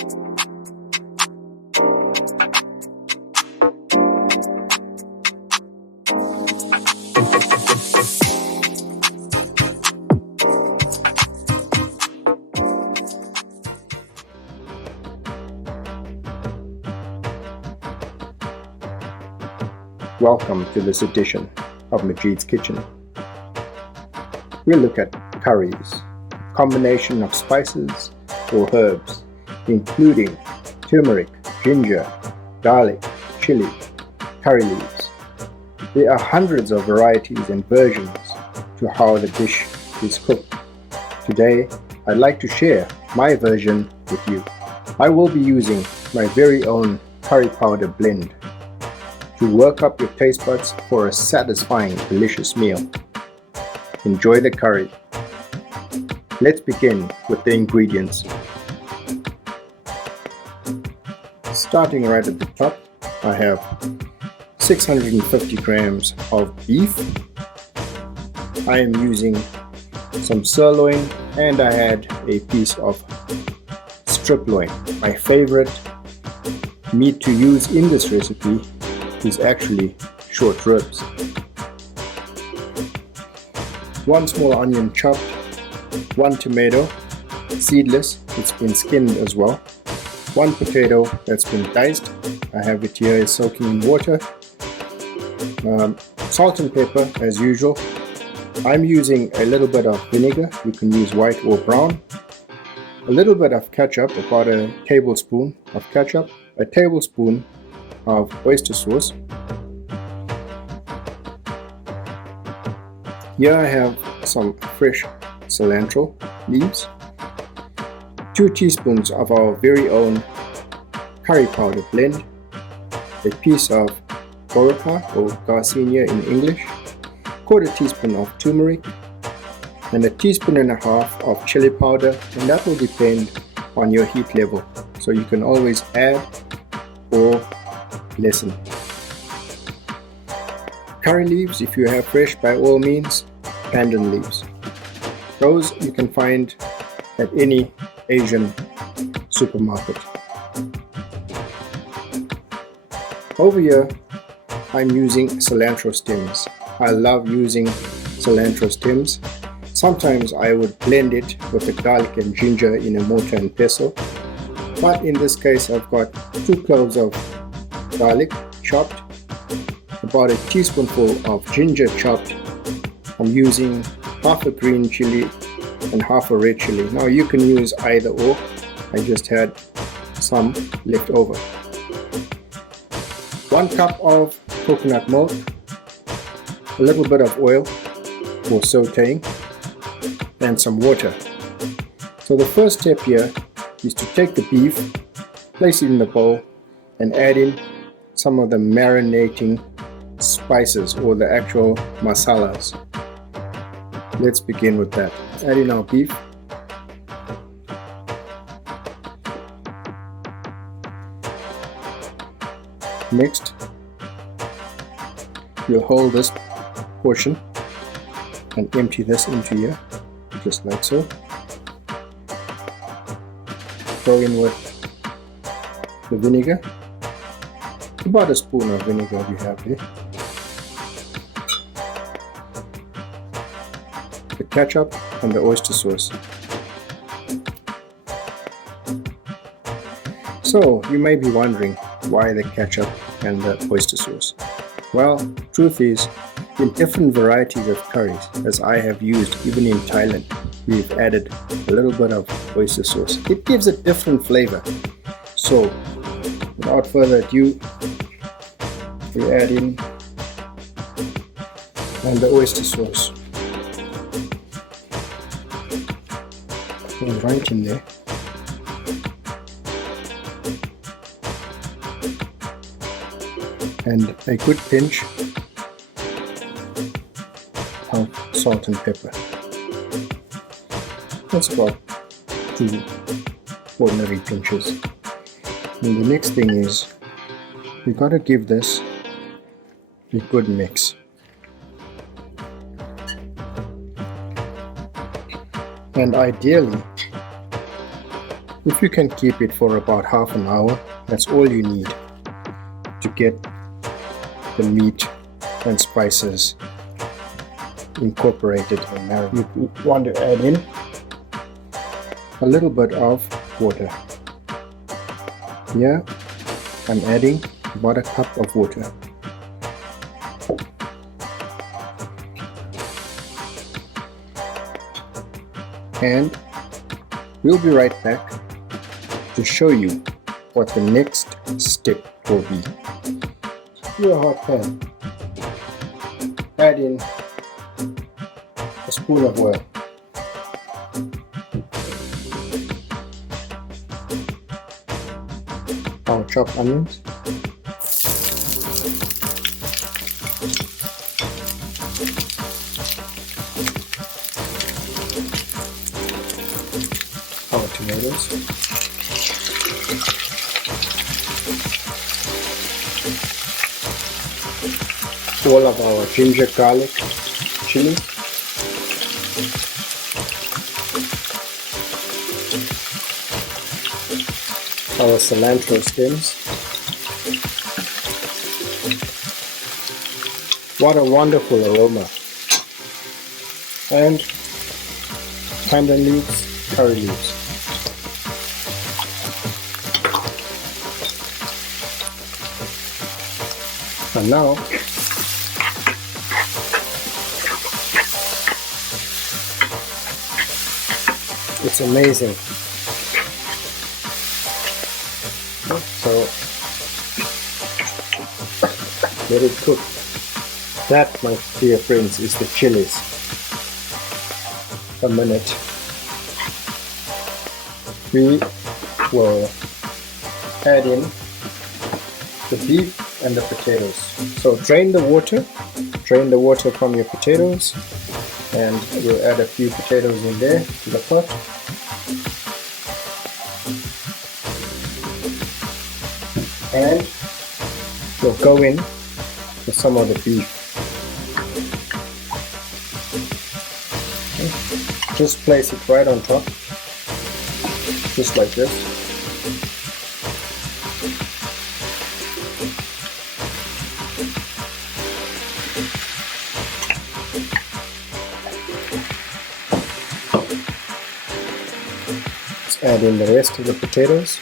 Welcome to this edition of Majeed's Kitchen. We'll look at curries, a combination of spices or herbs, including turmeric, ginger, garlic, chili, curry leaves. There are hundreds of varieties and versions to how the dish is cooked. Today, I'd like to share my version with you. I will be using my very own curry powder blend to work up your taste buds for a satisfying, delicious meal. Enjoy the curry. Let's begin with the ingredients. Starting right at the top, I have 650 grams of beef. I am using some sirloin and I had a piece of strip loin. My favorite meat to use in this recipe is actually short ribs. 1 small onion chopped, 1 tomato, seedless, it's been skinned as well, 1 potato that's been diced, I have it here soaking in water, salt and pepper as usual. I'm using a little bit of vinegar, you can use white or brown, a little bit of ketchup, about a tablespoon of ketchup, a tablespoon of oyster sauce. Here I have some fresh cilantro leaves, 2 teaspoons of our very own curry powder blend, a piece of gorica or garcinia in English, 1/4 teaspoon of turmeric, and a teaspoon and a half of chili powder, and that will depend on your heat level, so you can always add or lessen. Curry leaves, if you have fresh, by all means, pandan leaves. Those you can find at any Asian supermarket. Over here, I'm using cilantro stems. I love using cilantro stems. Sometimes I would blend it with the garlic and ginger in a mortar and pestle, but in this case I've got 2 cloves of garlic chopped, about a teaspoonful of ginger chopped. I'm using half a green chili and half a red chili. Now you can use either or, I just had some left over. 1 cup of coconut milk, a little bit of oil for sauteing, and some water. So the first step here is to take the beef, place it in the bowl, and add in some of the marinating spices or the actual masalas. Let's begin with that. Add in our beef. Next, you'll hold this portion and empty this into here, just like so. Go in with the vinegar, about a spoon of vinegar we have here, the ketchup and the oyster sauce. So you may be wondering why the ketchup and the oyster sauce. Well, truth is, in different varieties of curries, as I have used even in Thailand, we've added a little bit of oyster sauce. It gives a different flavor. So without further ado, we add in and the oyster sauce. And right in there. And a good pinch of salt and pepper. That's about 2 ordinary pinches. And the next thing is, we got to give this a good mix. And ideally, If you can keep it for about half an hour, that's all you need to get the meat and spices incorporated and marinated. You want to add in a little bit of water. Here I'm adding about a cup of water. And we'll be right back to show you what the next step will be. To a hot pan, add in a spoon of oil. Our chopped onions. Our tomatoes. All of our ginger, garlic, chili. Our cilantro stems. What a wonderful aroma. And pandan leaves, curry leaves. And now it's amazing. So let it cook. That, my dear friends, is the chilies. A minute. We will add in the beef and the potatoes. So drain the water from your potatoes, and we'll add a few potatoes in there to the pot. And we'll go in with some of the beef. Okay. Just place it right on top, just like this. Let's add in the rest of the potatoes.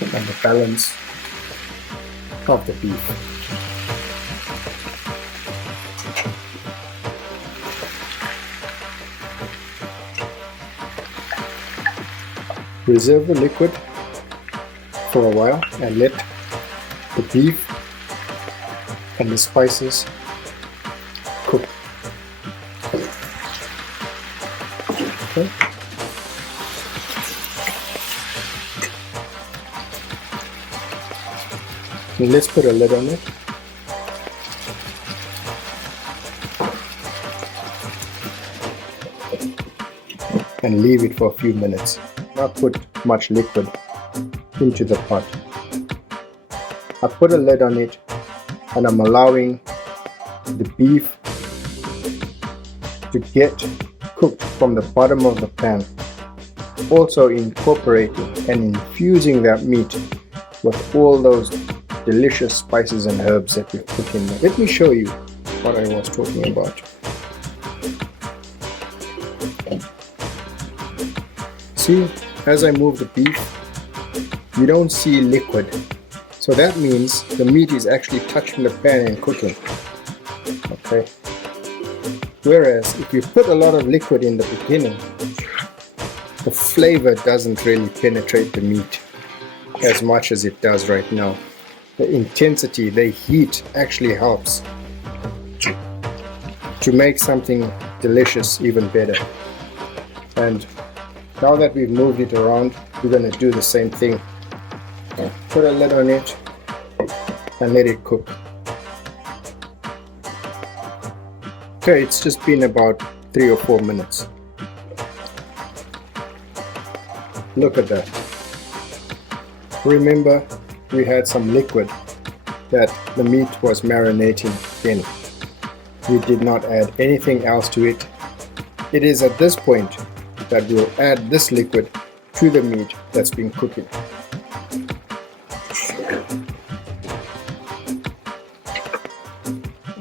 And the balance of the beef. Reserve the liquid for a while and let the beef and the spices cook. Okay. And let's put a lid on it. And leave it for a few minutes. Not put much liquid into the pot. I put a lid on it and I'm allowing the beef to get cooked from the bottom of the pan. Also incorporating and infusing that meat with all those delicious spices and herbs that we put in there. Let me show you what I was talking about. See, as I move the beef, you don't see liquid. So that means the meat is actually touching the pan and cooking. Okay. Whereas if you put a lot of liquid in the beginning, the flavor doesn't really penetrate the meat as much as it does right now. The intensity, the heat actually helps to make something delicious even better. And now that we've moved it around, we're going to do the same thing. Put a lid on it and let it cook. Okay, it's just been about 3 or 4 minutes. Look at that. Remember, we had some liquid that the meat was marinating in. We did not add anything else to it. It is at this point that we'll add this liquid to the meat that's been cooking.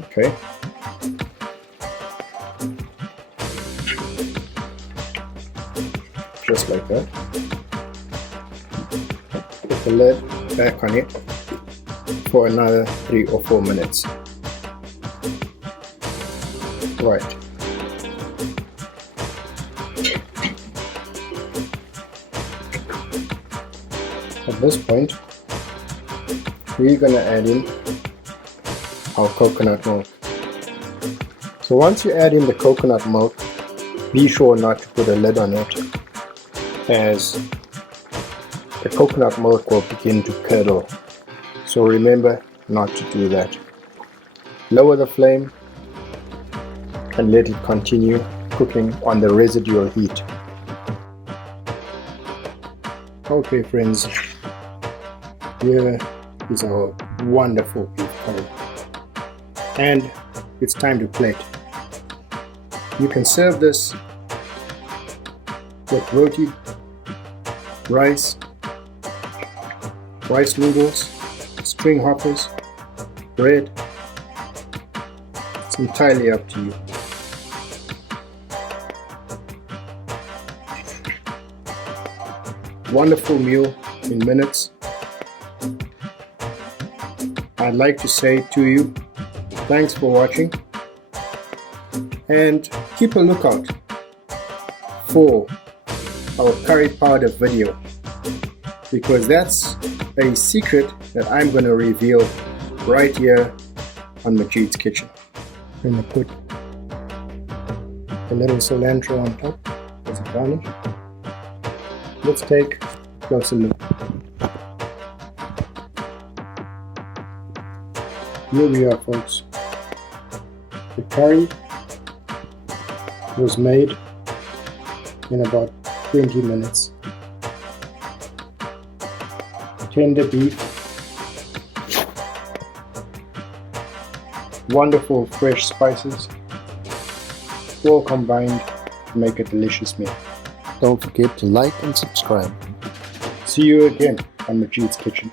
Okay. Just like that. Put the lid back on it for another 3 or 4 minutes. Right. At this point, we're gonna add in our coconut milk. So once you add in the coconut milk, be sure not to put a lid on it, as the coconut milk will begin to curdle. So remember not to do that. Lower the flame and let it continue cooking on the residual heat. Okay friends, here is our wonderful beef curry, and it's time to plate. You can serve this with roti, rice noodles, string hoppers, bread. It's entirely up to you. Wonderful meal in minutes. I'd like to say to you, thanks for watching, and keep a lookout for our curry powder video, because that's a secret that I'm going to reveal right here on Majeed's Kitchen. I'm going to put a little cilantro on top as a garnish. Let's take a closer look. Here we are, folks. The curry was made in about 20 minutes. Tender beef, wonderful fresh spices, all combined to make a delicious meal. Don't forget to like and subscribe. See you again on Majeed's Kitchen.